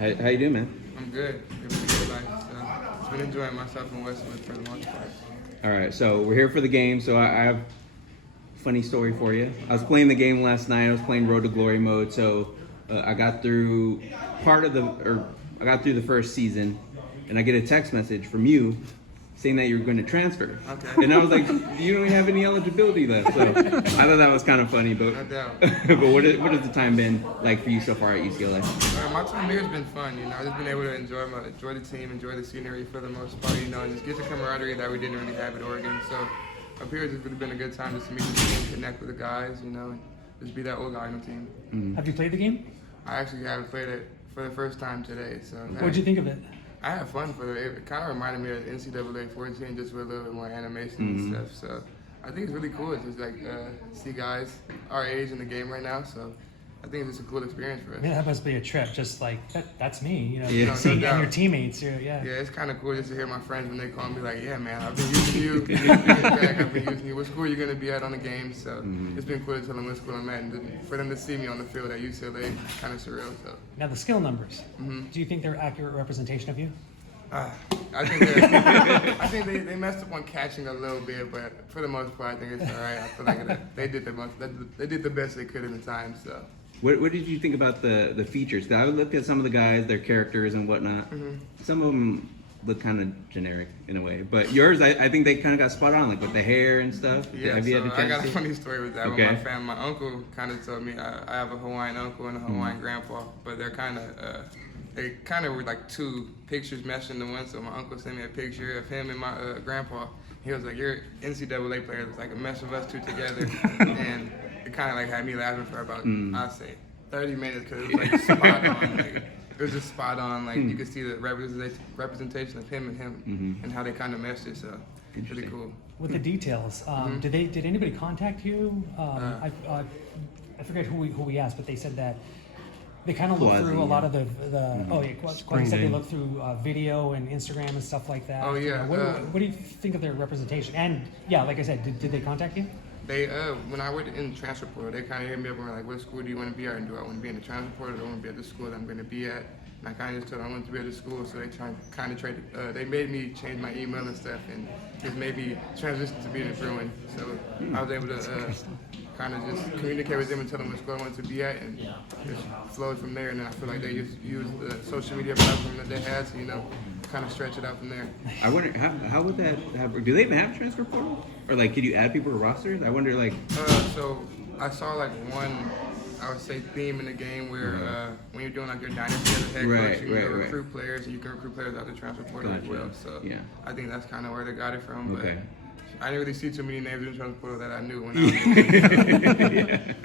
How you doing, man? I'm good. Living a good life. So, I've been enjoying myself in Westwood for the most part. All right, so we're here for the game. So I have a funny story for you. I was playing the game last night. I was playing Road to Glory mode. So I got through I got through the first season, and I get a text message from you saying that you're going to transfer. Okay. And I was like, you don't have any eligibility left. So I thought that was kind of funny. But No doubt. but what has the time been like for you so far at UCLA? My time here has been fun. I've just been able to enjoy the team, enjoy the scenery for the most part. And just get the camaraderie that we didn't really have at Oregon. So up here, it's really been a good time just to meet the team, connect with the guys, and just be that old guy on the team. Mm-hmm. Have you played the game? I actually haven't played it for the first time today. So What did you think of it? I had fun for it. It kind of reminded me of NCAA 14 just with a little bit more animation Mm-hmm. and stuff. So I think it's really cool. It's just like see guys our age in the game right now. So I think it's just a cool experience for us. Man, that must be a trip. Just like that's me, Yeah. seeing No and doubt. your teammates. Yeah. Yeah, it's kind of cool just to hear my friends when they call me like, yeah, man, I've been using you. I've been using you. What school are you going to be at on the game? So it's been cool to tell them what school I'm at. And for them to see me on the field at UCLA, kind of surreal. So Now the skill numbers. Do you think they're accurate representation of you? I think they messed up on catching a little bit, but for the most part, I think it's all right. I feel like they did the best they could in the time. So. What did you think about the features? 'Cause I looked at some of the guys, their characters and whatnot. Some of them look kind of generic in a way, but yours, I think they kind of got spot on, like with the hair and stuff. Yeah, Have you so had a I chance got a to see? funny story with that. Okay. With my family, my uncle kind of told me I have a Hawaiian uncle and a Hawaiian grandpa, but they're they kind of were like two pictures meshed into one. So my uncle sent me a picture of him and my grandpa. He was like, "Your NCAA player looks like a mesh of us two together," and it kind of like had me laughing for about I'd say 30 minutes because it was like spot on. Like, it was just spot on. Like you could see the representation of him and him and how they kind of meshed it. So really cool. With the details, did anybody contact you? I forget who we asked, but they said that they kind of look Quasi, through a lot yeah. of the Quasi said they look through video and Instagram and stuff like that. Oh, yeah, What do you think of their representation? And yeah, like I said, did they contact you? They when I went in the transfer portal, they kind of hit me up and were like, "What school do you want to be at? And do I want to be in the transfer portal? Or do I want to be at the school that I'm going to be at?" And I kind of just told them I wanted to be at the school, so they made me change my email and stuff, and just made me transition to being a Bruin. So I was able to kind of just communicate with them and tell them what school I wanted to be at, and just flowed from there. And then I feel like they just used the social media platform that they had to, kind of stretch it out from there. I wonder how would that have? Do they even have a transfer portal, or like could you add people to rosters? I wonder like. So I saw like one, I would say, theme in the game where when you're doing like your dynasty as a head coach, you can recruit players, and you can recruit players out of the transfer portal as well. So I think that's kind of where they got it from. But I didn't really see too many names in the transfer portal that I knew when I was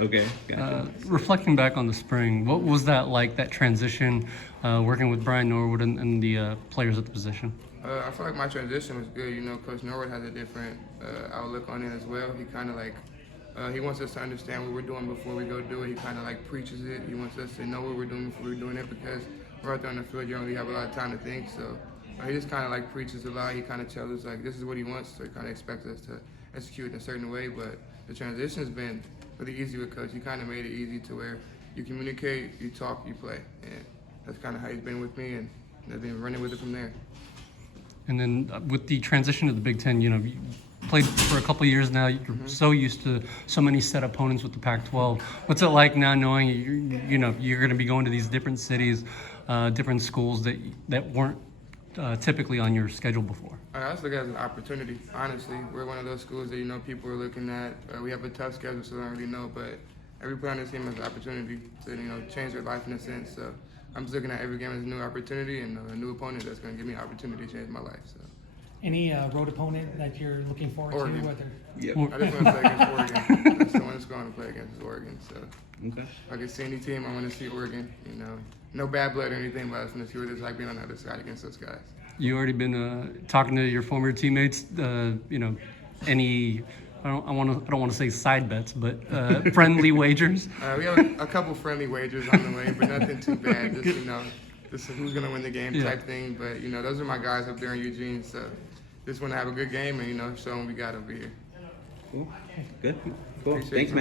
Okay, gotcha. Reflecting back on the spring, what was that like, that transition, working with Brian Norwood and the players at the position? I feel like my transition was good. Coach Norwood has a different outlook on it as well. He kind of like, he wants us to understand what we're doing before we go do it. He kind of like preaches it. He wants us to know what we're doing before we're doing it, because we're out there on the field, you don't really have a lot of time to think. So he just kind of like preaches a lot. He kind of tells us like this is what he wants, so he kind of expects us to execute in a certain way. But the transition has been really easy with Coach. He kind of made it easy to where you communicate, you talk, you play, and that's kind of how he's been with me, and I've been running with it from there. And then with the transition to the Big Ten, you played for a couple of years now. You're so used to so many set opponents with the Pac-12. What's it like now knowing you're going to be going to these different cities, different schools that weren't typically on your schedule before? I just look at it as an opportunity, honestly. We're one of those schools that, people are looking at. We have a tough schedule, so I don't really know, but every player on this team has an opportunity to, change their life in a sense. So I'm just looking at every game as a new opportunity and a new opponent that's going to give me an opportunity to change my life. So. Any road opponent that you're looking forward Oregon. to? Whether I just want to play against Oregon. That's the one that's going to play against is Oregon. So Okay. if I can see any team, I want to see Oregon. No bad blood or anything, but I just want to see what it's like being on the other side against those guys. You already been talking to your former teammates. Any I don't want to say side bets, but friendly wagers. We have a couple friendly wagers on the way, but nothing too bad. Just just who's gonna win the game type thing. But those are my guys up there in Eugene. So just want to have a good game and show them we got over here. Cool. Good. Cool. Appreciate Thanks, you. man.